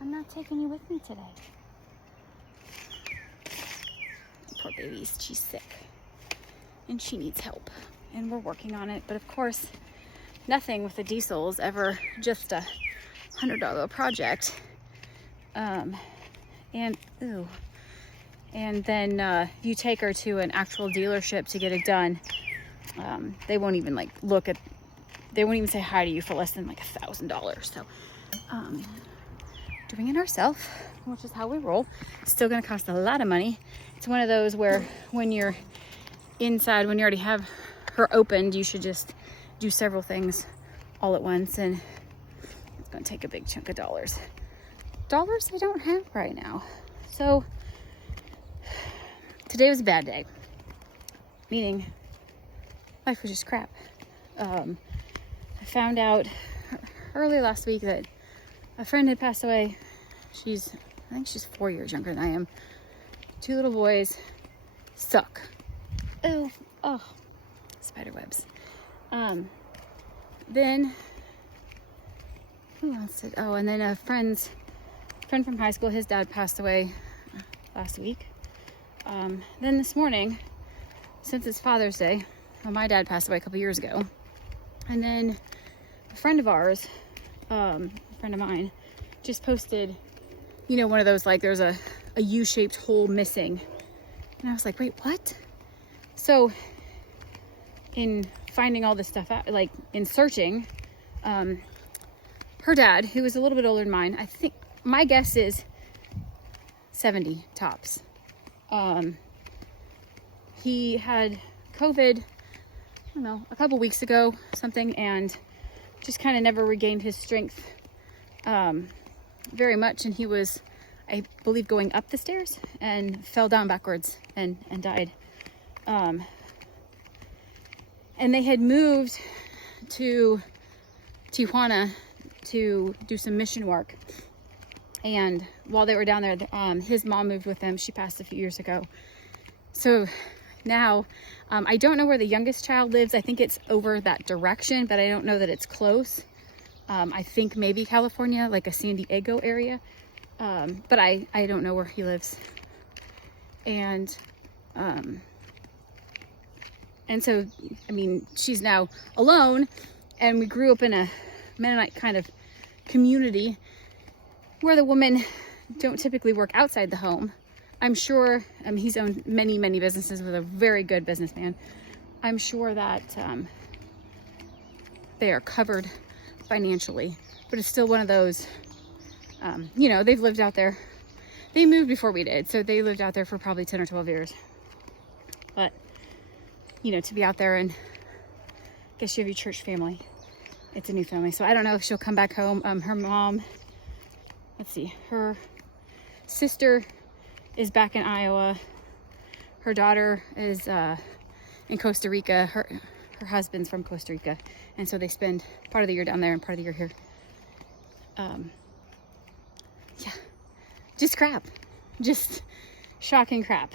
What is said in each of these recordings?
I'm not taking you with me today. Poor baby, she's sick and she needs help, and we're working on it. But of course, nothing with the diesel is ever just a $100 project. And then you take her to an actual dealership to get it done. They won't even they won't even say hi to you for less than like $1,000. So doing it ourselves, which is how we roll. It's still gonna cost a lot of money. It's one of those where when you're inside, when you already have her opened, you should just do several things all at once, and it's gonna take a big chunk of dollars I don't have right now. So today was a bad day, meaning life was just crap. I found out early last week that a friend had passed away. I think she's 4 years younger than I am. 2 little boys. Suck. Oh, spider webs. Then who else did? Oh, and then a friend from high school, his dad passed away last week. Then this morning, since it's Father's Day, well, my dad passed away a couple years ago. And then a friend of ours, a friend of mine, just posted, one of those, like, there's a U-shaped hole missing. And I was like, wait, what? So in finding all this stuff out, like in searching, her dad, who was a little bit older than mine, I think my guess is 70 tops. He had COVID, I don't know, a couple weeks ago, something, and just kind of never regained his strength very much. And he was, I believe, going up the stairs and fell down backwards and died. And they had moved to Tijuana to do some mission work. And while they were down there, his mom moved with them. She passed a few years ago. So now, I don't know where the youngest child lives. I think it's over that direction, but I don't know that it's close. I think maybe California, like a San Diego area. But I don't know where he lives. And so, I mean, she's now alone, and we grew up in a Mennonite kind of community where the women don't typically work outside the home. I'm sure, he's owned many, many businesses with a very good businessman. I'm sure that they are covered financially, but it's still one of those, they've lived out there. They moved before we did, so they lived out there for probably 10 or 12 years. But, to be out there, and I guess you have your church family. It's a new family. So I don't know if she'll come back home. Her mom, her sister is back in Iowa. Her daughter is in Costa Rica. Her husband's from Costa Rica. And so they spend part of the year down there and part of the year here. Just crap. Just shocking crap.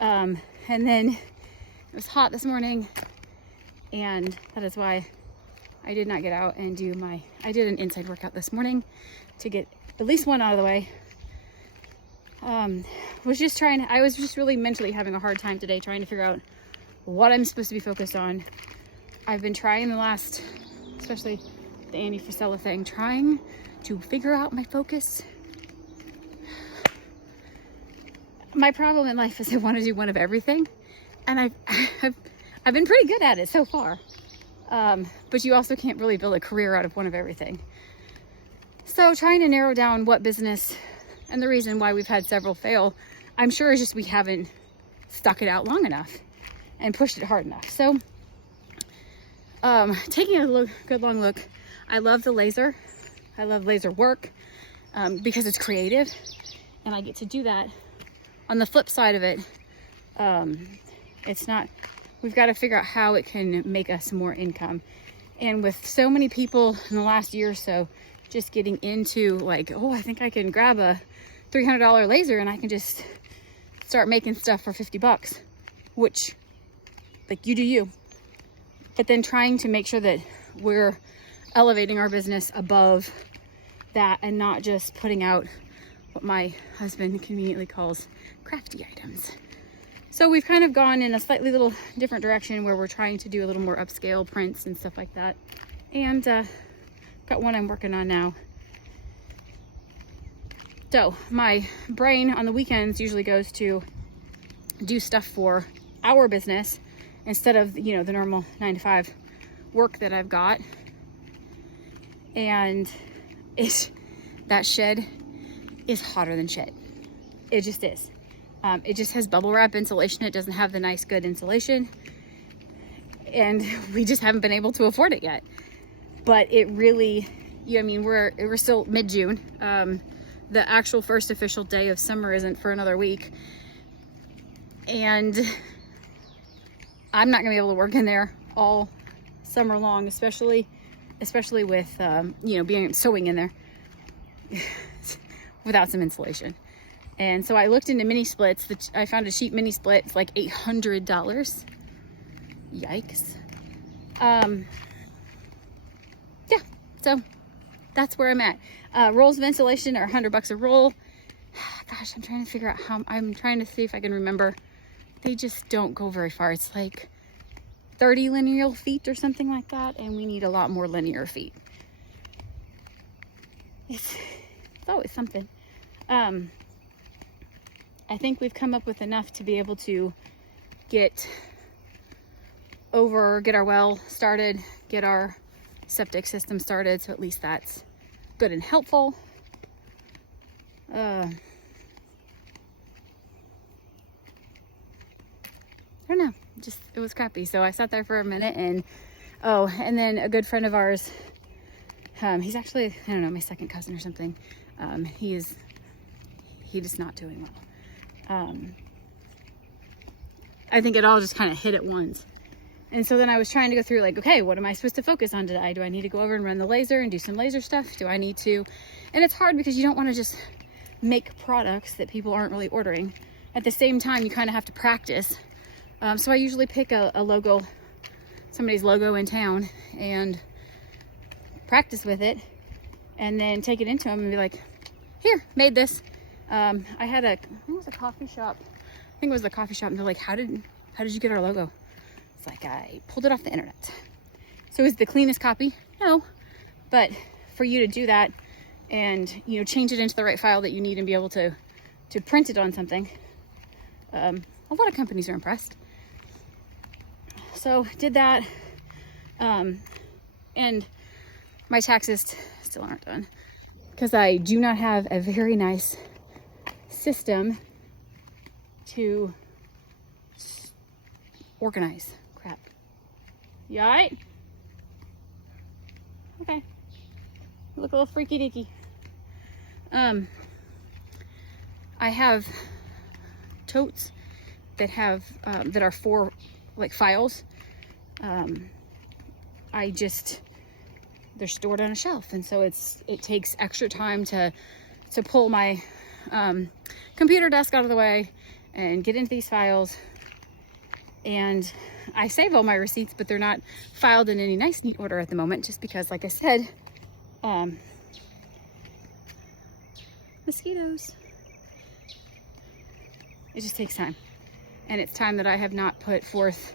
And then it was hot this morning, and that is why I did not get out and I did an inside workout this morning to get at least one out of the way. I was just really mentally having a hard time today trying to figure out what I'm supposed to be focused on. I've been trying the last, especially the Andy Frisella thing, trying to figure out my focus. My problem in life is I want to do one of everything, and I've been pretty good at it so far. But you also can't really build a career out of one of everything. So trying to narrow down what business, and the reason why we've had several fail, I'm sure is just we haven't stuck it out long enough and pushed it hard enough. So taking a good long look, I love the laser. I love laser work because it's creative, and I get to do that. On the flip side of it, we've got to figure out how it can make us more income. And with so many people in the last year or so just getting into like, oh, I think I can grab a $300 laser and I can just start making stuff for $50, which, like, you do you. But then trying to make sure that we're elevating our business above that and not just putting out what my husband conveniently calls crafty items. So we've kind of gone in a slightly little different direction where we're trying to do a little more upscale prints and stuff like that. And got one I'm working on now. So my brain on the weekends usually goes to do stuff for our business instead of, you know, the normal 9 to 5 work that I've got. And that shed is hotter than shit. It just is. It just has bubble wrap insulation. It doesn't have the nice, good insulation. And we just haven't been able to afford it yet. But it really, I mean, we're still mid-June. The actual first official day of summer isn't for another week. And I'm not gonna be able to work in there all summer long, especially with, you know, sewing in there without some insulation. And so I looked into mini splits. I found a cheap mini split. It's like $800. Yikes. Yeah, so that's where I'm at. Rolls of insulation are $100 a roll. Gosh, I'm trying to figure out I'm trying to see if I can remember. They just don't go very far. It's like 30 linear feet or something like that. And we need a lot more linear feet. It's always something. I think we've come up with enough to be able to get our well started, get our septic system started. So at least that's good and helpful. I don't know, it was crappy. So I sat there for a minute and then a good friend of ours, he's actually, I don't know, my second cousin or something. He's just not doing well. I think it all just kind of hit at once. And so then I was trying to go through like, okay, what am I supposed to focus on today? Do I need to go over and run the laser and do some laser stuff? Do I need to, and it's hard because you don't want to just make products that people aren't really ordering. At the same time, you kind of have to practice. So I usually pick a logo, somebody's logo in town, and practice with it, and then take it into them and be like, here, made this. I had I think it was a coffee shop. I think it was the coffee shop, and they're like, how did you get our logo? It's like, I pulled it off the internet. So is the cleanest copy? No, but for you to do that and, you know, change it into the right file that you need and be able to print it on something, a lot of companies are impressed. So did that, and my taxes still aren't done because I do not have a very nice system to organize crap. You all right? Okay. You look a little freaky deaky. I have totes that have that are for like files. They're stored on a shelf, and so it takes extra time to pull my computer desk out of the way and get into these files. And I save all my receipts, but they're not filed in any nice neat order at the moment, just because, like I said, mosquitoes. It just takes time, and it's time that I have not put forth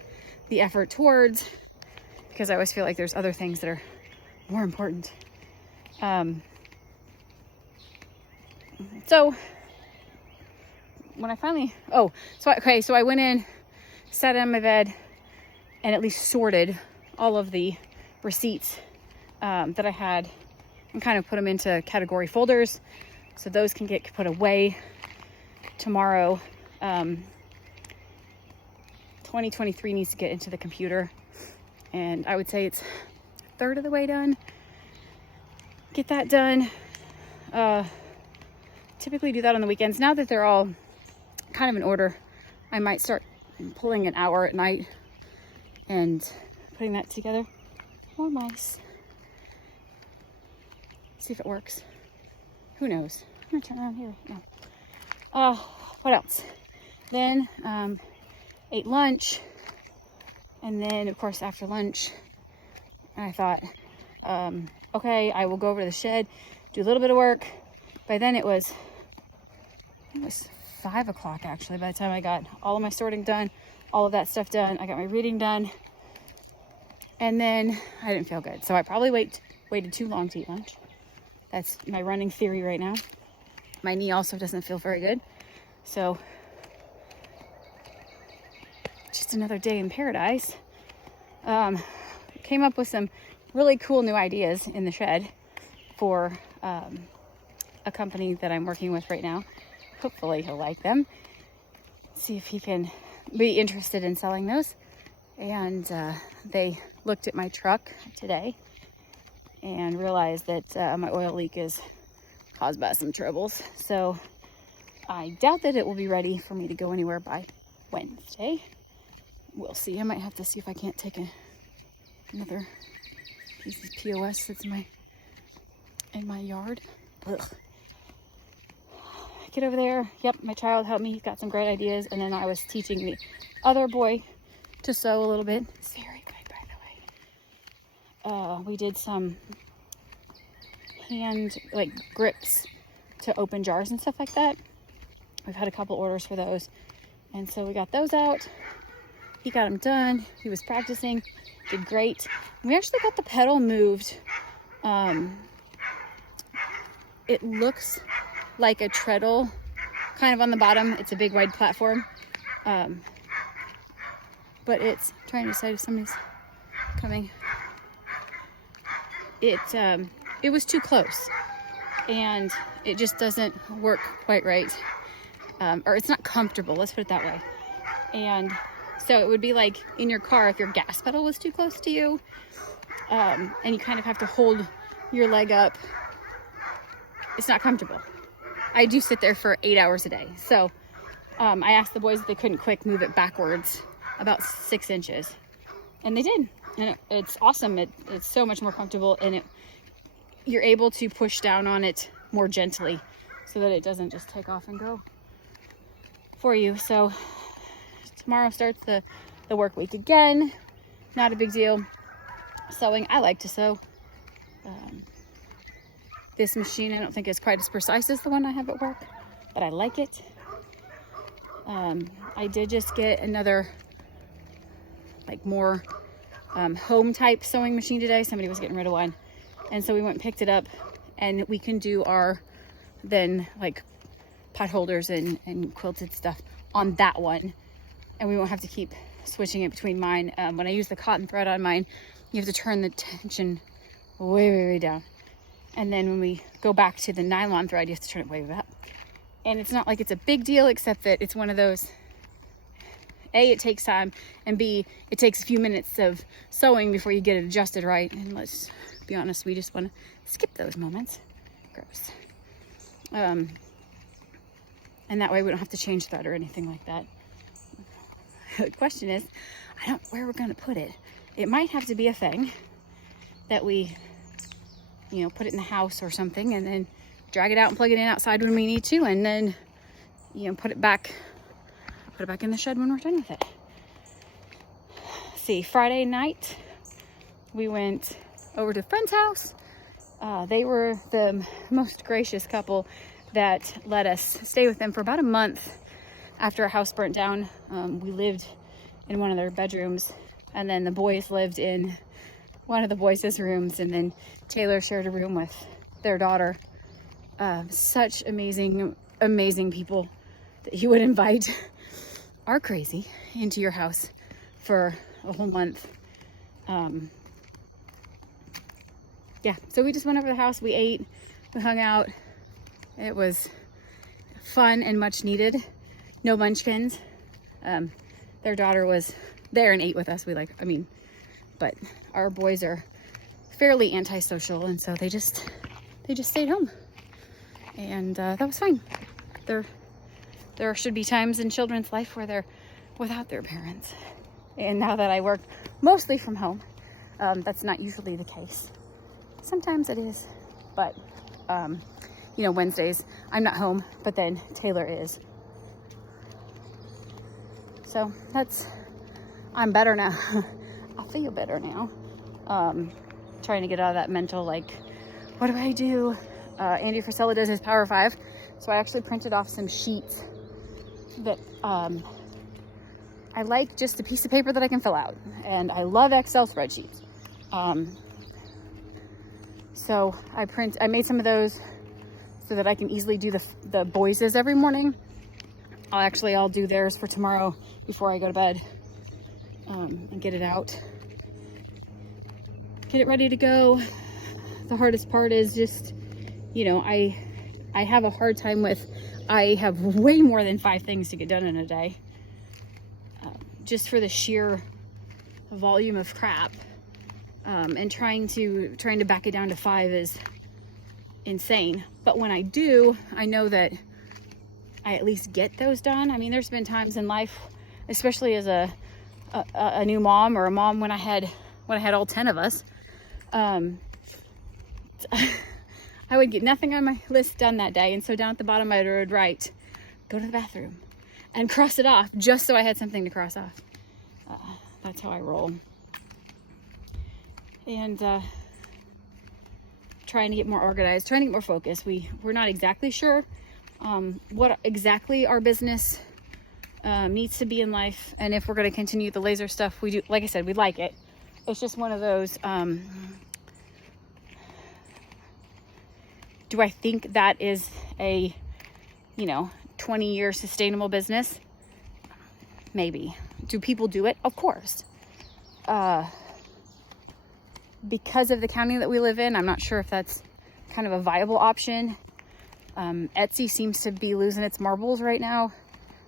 the effort towards, because I always feel like there's other things that are more important. So when I finally, so I went in, sat on my bed, and at least sorted all of the receipts that I had, and kind of put them into category folders, so those can get put away tomorrow. 2023 needs to get into the computer, and I would say it's a third of the way done. Get that done. Typically do that on the weekends. Now that they're all kind of in order, I might start pulling an hour at night and putting that together. More mice. See if it works. Who knows? I'm gonna turn around here. No. What else? Then ate lunch, and then of course after lunch I thought, okay, I will go over to the shed, do a little bit of work. By then it was 5 o'clock actually, by the time I got all of my sorting done, all of that stuff done. I got my reading done. And then I didn't feel good. So I probably waited too long to eat lunch. That's my running theory right now. My knee also doesn't feel very good. So just another day in paradise. Came up with some really cool new ideas in the shed for a company that I'm working with right now. Hopefully he'll like them. See if he can be interested in selling those. And they looked at my truck today and realized that my oil leak is caused by some troubles. So I doubt that it will be ready for me to go anywhere by Wednesday. We'll see. I might have to see if I can't take another piece of POS that's in my yard. Ugh. Get over there. Yep, my child helped me. He's got some great ideas. And then I was teaching the other boy to sew a little bit. It's very good, by the way. We did some hand grips to open jars and stuff like that. We've had a couple orders for those. And so we got those out. He got them done. He was practicing. Did great. We actually got the pedal moved. It looks like a treadle kind of on the bottom. It's a big wide platform. But it's trying to decide if somebody's coming. It was too close and it just doesn't work quite right. Or it's not comfortable, let's put it that way. And so it would be like in your car if your gas pedal was too close to you, and you kind of have to hold your leg up. It's not comfortable. I do sit there for 8 hours a day. So I asked the boys if they couldn't quick move it backwards about 6 inches. And they did. And it's awesome. It's so much more comfortable, and you're able to push down on it more gently so that it doesn't just take off and go for you. So tomorrow starts the work week again. Not a big deal. Sewing, I like to sew. This machine, I don't think is quite as precise as the one I have at work, but I like it. I did just get another more home type sewing machine today. Somebody was getting rid of one, and so we went and picked it up, and we can do our pot holders and quilted stuff on that one, and we won't have to keep switching it between mine. When I use the cotton thread on mine, you have to turn the tension way down, and then when we go back to the nylon thread, you have to turn it way up. And it's not like it's a big deal, except that it's one of those, A, it takes time, and B, it takes a few minutes of sewing before you get it adjusted right. And let's be honest, we just want to skip those moments. Gross. And that way we don't have to change thread or anything like that. The question is, I don't know where we're going to put it. It might have to be a thing that we, put it in the house or something, and then drag it out and plug it in outside when we need to, and then, put it back in the shed when we're done with it. See, Friday night, we went over to a friend's house. They were the most gracious couple that let us stay with them for about a month after our house burnt down. We lived in one of their bedrooms, and then the boys lived in one of the boys' rooms, and then Taylor shared a room with their daughter. Such amazing people that you would invite are crazy into your house for a whole month. Yeah, so we just went over to the house, we ate, we hung out. It was fun and much needed. No munchkins. Their daughter was there and ate with us. But our boys are fairly antisocial, and so they just stayed home. And that was fine. There should be times in children's life where they're without their parents. And now that I work mostly from home, that's not usually the case. Sometimes it is, but Wednesdays I'm not home, but then Taylor is. So I'm better now. I feel better now. Trying to get out of that mental, what do I do? Andy Frisella does his Power 5. So I actually printed off some sheets that I like, just a piece of paper that I can fill out. And I love Excel spreadsheets. So I made some of those so that I can easily do the boys' every morning. I'll do theirs for tomorrow before I go to bed, and get it out. Get it ready to go. The hardest part is just, you know, I have a hard time I have way more than 5 things to get done in a day. Just for the sheer volume of crap. And trying to back it down to 5 is insane. But when I do, I know that I at least get those done. I mean, there's been times in life, especially as a new mom, or a mom when I had all 10 of us, I would get nothing on my list done that day. And so down at the bottom, I would write, go to the bathroom, and cross it off just so I had something to cross off. That's how I roll. And trying to get more organized, trying to get more focused. We're not exactly sure what exactly our business needs to be in life, and if we're going to continue the laser stuff. We do, like I said, we like it. It's just one of those, do I think that is a 20-year sustainable business? Maybe. Do people do it? Of course. Because of the county that we live in, I'm not sure if that's kind of a viable option. Etsy seems to be losing its marbles right now.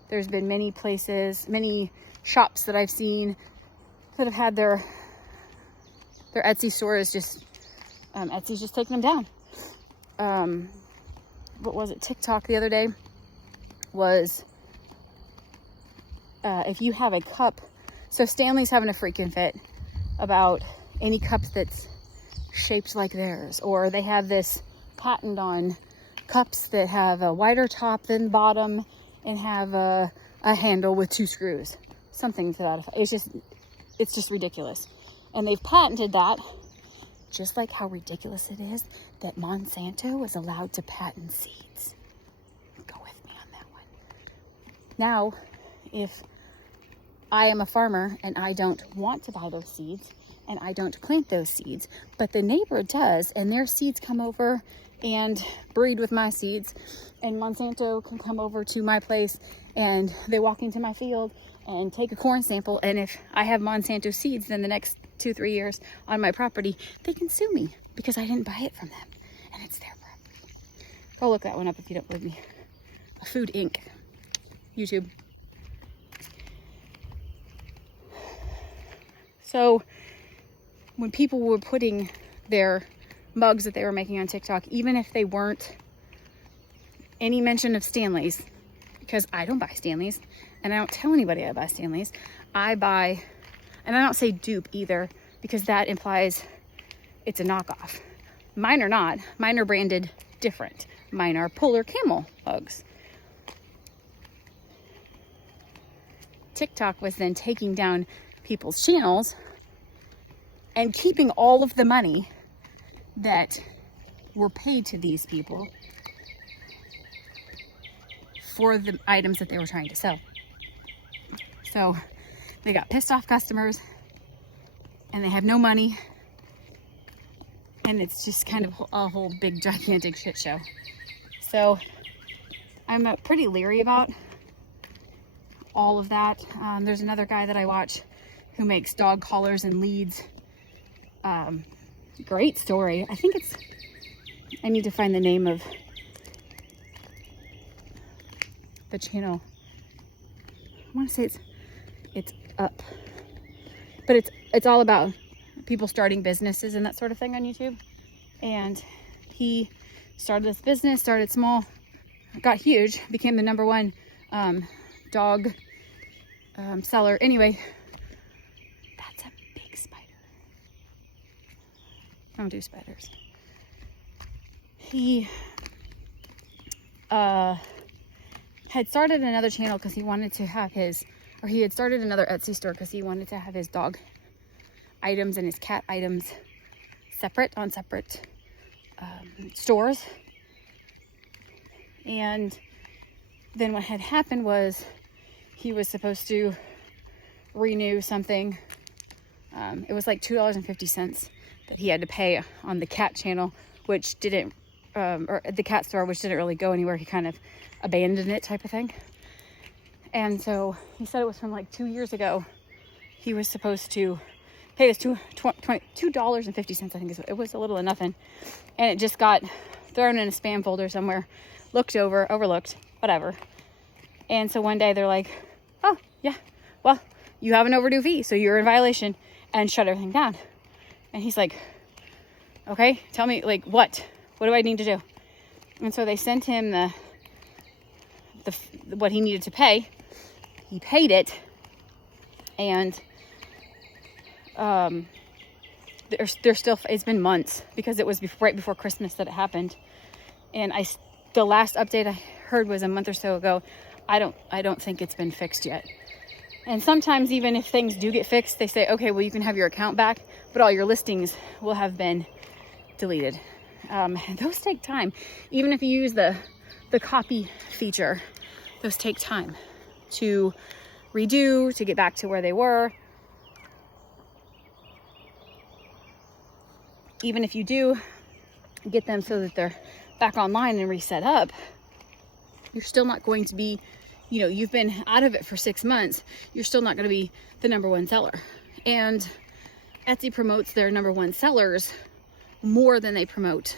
There's been many shops that I've seen that have had their Etsy stores just, Etsy's just taking them down. What was it? TikTok the other day was, if you have a cup, so Stanley's having a freaking fit about any cup that's shaped like theirs, or they have this patent on cups that have a wider top than bottom and have a handle with 2 screws, something to that effect. It's just ridiculous. And they've patented that, just like how ridiculous it is that Monsanto is allowed to patent seeds. Go with me on that one. Now, if I am a farmer and I don't want to buy those seeds, and I don't plant those seeds, but the neighbor does, and their seeds come over and breed with my seeds, and Monsanto can come over to my place and they walk into my field and take a corn sample, and if I have Monsanto seeds in the next 2-3 years on my property, they can sue me because I didn't buy it from them, and it's their property. Go look that one up if you don't believe me. Food Inc. YouTube. So when people were putting their mugs that they were making on TikTok, even if they weren't any mention of Stanley's, because I don't buy Stanley's, and I don't tell anybody I buy Stanley's. I buy, and I don't say dupe either, because that implies it's a knockoff. Mine are not. Mine are branded different. Mine are Polar Camel mugs. TikTok was then taking down people's channels and keeping all of the money that were paid to these people for the items that they were trying to sell. So they got pissed off customers and they have no money, and it's just kind of a whole big gigantic shit show. So I'm pretty leery about all of that. There's another guy that I watch who makes dog collars and leads. Great story. I need to find the name of the channel. I want to say it's Up, but it's all about people starting businesses and that sort of thing on YouTube. And he started this business, started small, got huge, became the #1 dog seller. Anyway, that's a big spider. I don't do spiders. He had started another channel because he wanted to have he had started another Etsy store because he wanted to have his dog items and his cat items separate on separate stores. And then what had happened was he was supposed to renew something. It was like $2.50 that he had to pay on the cat channel, which didn't, or the cat store, which didn't really go anywhere. He kind of abandoned it, type of thing. And so he said it was from like 2 years ago. He was supposed to pay this $2.50, I think it was a little of nothing. And it just got thrown in a spam folder somewhere, overlooked, whatever. And so one day they're like, oh, yeah, well, you have an overdue fee, so you're in violation, and shut everything down. And he's like, okay, tell me, like, what do I need to do? And so they sent him the what he needed to pay. He paid it, and there's still, it's been months, because it was right before Christmas that it happened. And the last update I heard was a month or so ago. I don't think it's been fixed yet. And sometimes even if things do get fixed, they say, okay, well, you can have your account back, but all your listings will have been deleted. Those take time. Even if you use the copy feature, those take time to redo, to get back to where they were. Even if you do get them so that they're back online and reset up, you're still not going to be, you've been out of it for 6 months. You're still not going to be the #1 seller. And Etsy promotes their #1 sellers more than they promote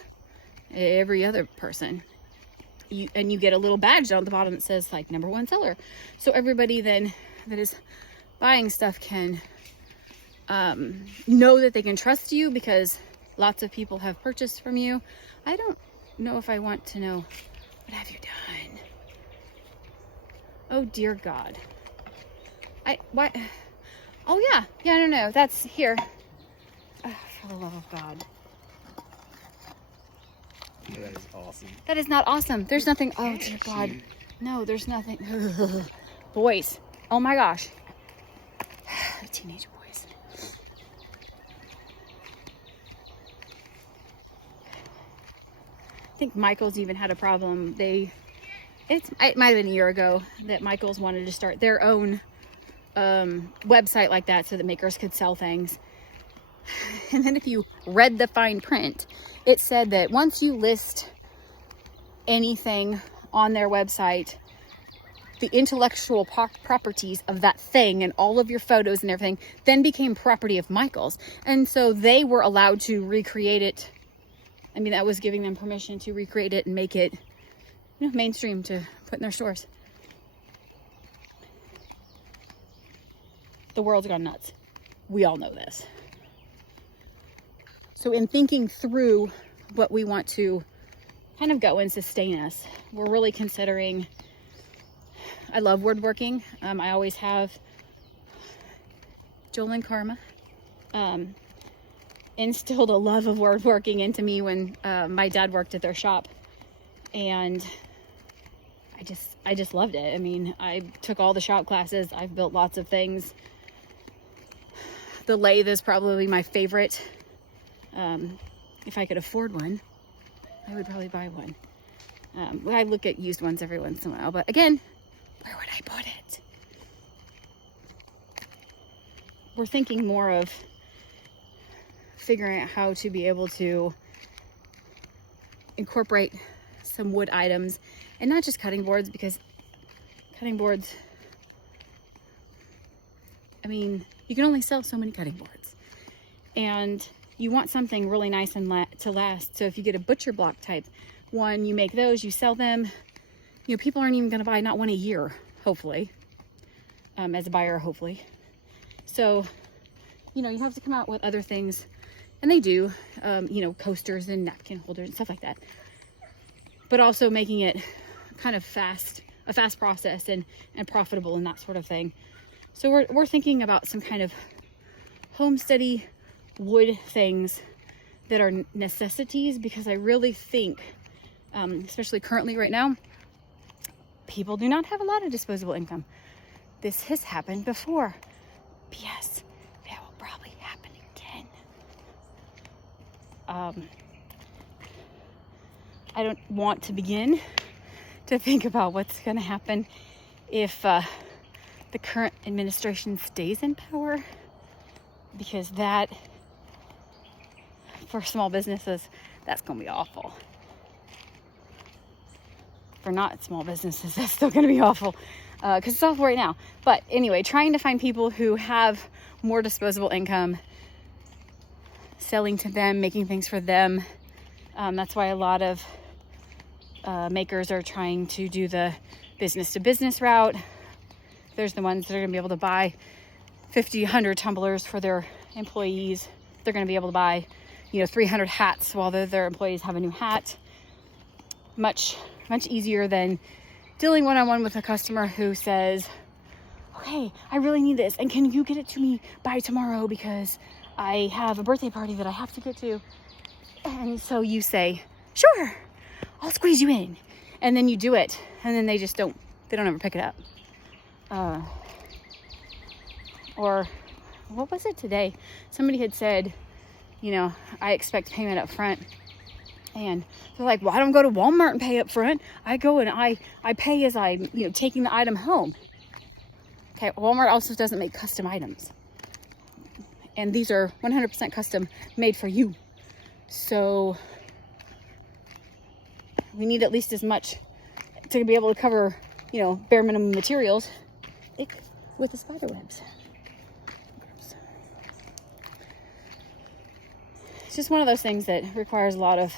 every other person. And you get a little badge down at the bottom that says like #1 seller. So everybody then that is buying stuff can know that they can trust you, because lots of people have purchased from you. I don't know if I want to know, what have you done? Oh dear God. What? Oh yeah, no, that's here. Oh, for the love of God. That is awesome. That is not awesome. There's nothing, oh dear God. No, there's nothing. Boys. Oh my gosh. Teenage boys. I think Michael's even had a problem. It might have been a year ago that Michael's wanted to start their own website like that so that makers could sell things. And then if you read the fine print, it said that once you list anything on their website, the intellectual properties of that thing and all of your photos and everything then became property of Michael's. And so they were allowed to recreate it. I mean, that was giving them permission to recreate it and make it, mainstream to put in their stores. The world's gone nuts. We all know this. So in thinking through what we want to kind of go and sustain us, we're really considering, I love woodworking. I always have. Joel and Karma instilled a love of woodworking into me when my dad worked at their shop. And I just loved it. I mean, I took all the shop classes. I've built lots of things. The lathe is probably my favorite. If I could afford one, I would probably buy one. I look at used ones every once in a while, but again, where would I put it? We're thinking more of figuring out how to be able to incorporate some wood items, and not just cutting boards, because cutting boards, I mean, you can only sell so many cutting boards, and you want something really nice and to last. So if you get a butcher block type one, you make those, you sell them. People aren't even going to buy not one a year, hopefully, as a buyer, hopefully. So, you have to come out with other things, and they do, coasters and napkin holders and stuff like that. But also making it kind of a fast process and profitable and that sort of thing. So we're thinking about some kind of homesteady wood things that are necessities, because I really think, especially currently right now, people do not have a lot of disposable income. This has happened before. P.S. That will probably happen again. I don't want to begin to think about what's going to happen if the current administration stays in power, because that, for small businesses, that's going to be awful. For not small businesses, that's still going to be awful, because it's awful right now. But anyway, trying to find people who have more disposable income, selling to them, making things for them. That's why a lot of makers are trying to do the business to business route. There's the ones that are going to be able to buy 50, 100 tumblers for their employees. They're going to be able to buy, 300 hats while their employees have a new hat. Much easier than dealing one-on-one with a customer who says, okay, I really need this, and can you get it to me by tomorrow because I have a birthday party that I have to get to. And so you say, sure, I'll squeeze you in. And then you do it, and then they don't ever pick it up. Or what was it today? Somebody had said, I expect payment up front. And they're like, well, I don't go to Walmart and pay up front. I go and I pay as I'm, taking the item home. Okay, Walmart also doesn't make custom items. And these are 100% custom made for you. So we need at least as much to be able to cover, bare minimum materials with the spider webs. It's just one of those things that requires a lot of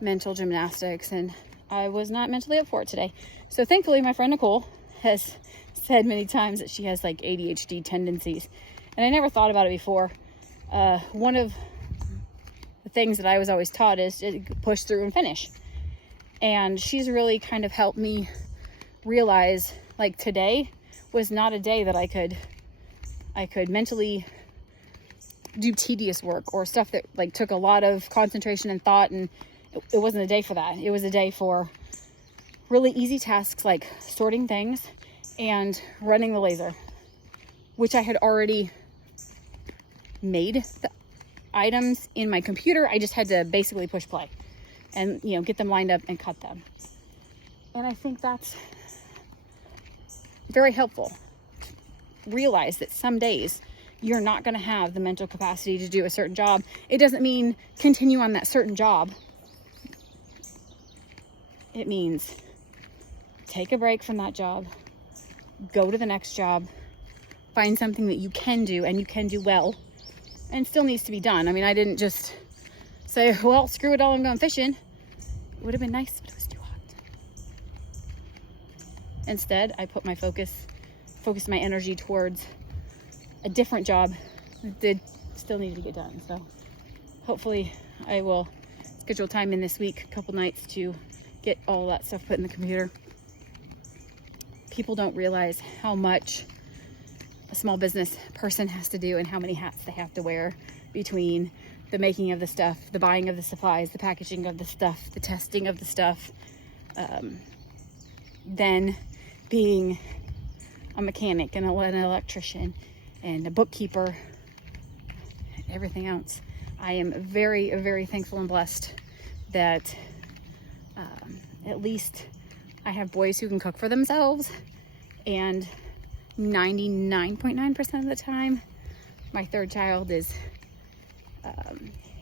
mental gymnastics, and I was not mentally up for it today. So thankfully my friend Nicole has said many times that she has like ADHD tendencies, and I never thought about it before. One of the things that I was always taught is to push through and finish, and she's really kind of helped me realize, like, today was not a day that I could mentally do tedious work or stuff that like took a lot of concentration and thought, and it wasn't a day for that. It was a day for really easy tasks like sorting things and running the laser, which I had already made the items in my computer. I just had to basically push play and, get them lined up and cut them. And I think that's very helpful. Realize that some days you're not going to have the mental capacity to do a certain job. It doesn't mean continue on that certain job. It means take a break from that job, go to the next job, find something that you can do and you can do well and still needs to be done. I mean, I didn't just say, well, screw it all, I'm going fishing. It would have been nice, but it was too hot. Instead, I put my focus my energy towards a different job that did still need to get done. So hopefully I will schedule time in this week, a couple nights, to get all that stuff put in the computer. People don't realize how much a small business person has to do and how many hats they have to wear between the making of the stuff, the buying of the supplies, the packaging of the stuff, the testing of the stuff, then being a mechanic and an electrician and a bookkeeper, everything else. I am very, very thankful and blessed that at least I have boys who can cook for themselves, and 99.9% of the time, my third child is,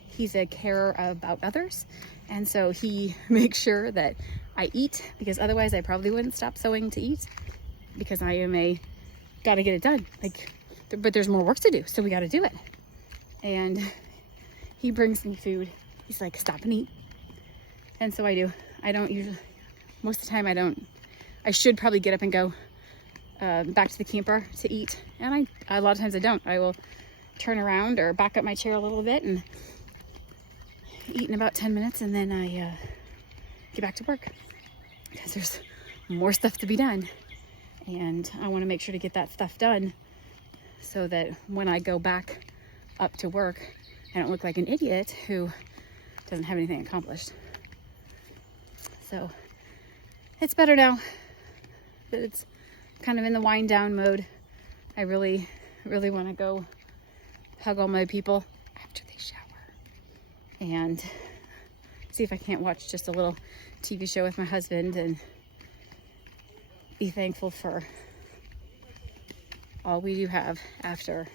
he's a carer about others, and so he makes sure that I eat, because otherwise I probably wouldn't stop sewing to eat, because I am gotta get it done. But there's more work to do, so we gotta do it. And he brings me food. He's like, stop and eat. And so I do. I don't usually, most of the time I don't. I should probably get up and go back to the camper to eat. And a lot of times I don't. I will turn around or back up my chair a little bit and eat in about 10 minutes, and then I get back to work, because there's more stuff to be done. And I want to make sure to get that stuff done so that when I go back up to work, I don't look like an idiot who doesn't have anything accomplished. So it's better now that it's kind of in the wind down mode. I really, really want to go hug all my people after they shower and see if I can't watch just a little TV show with my husband and be thankful for all we do have after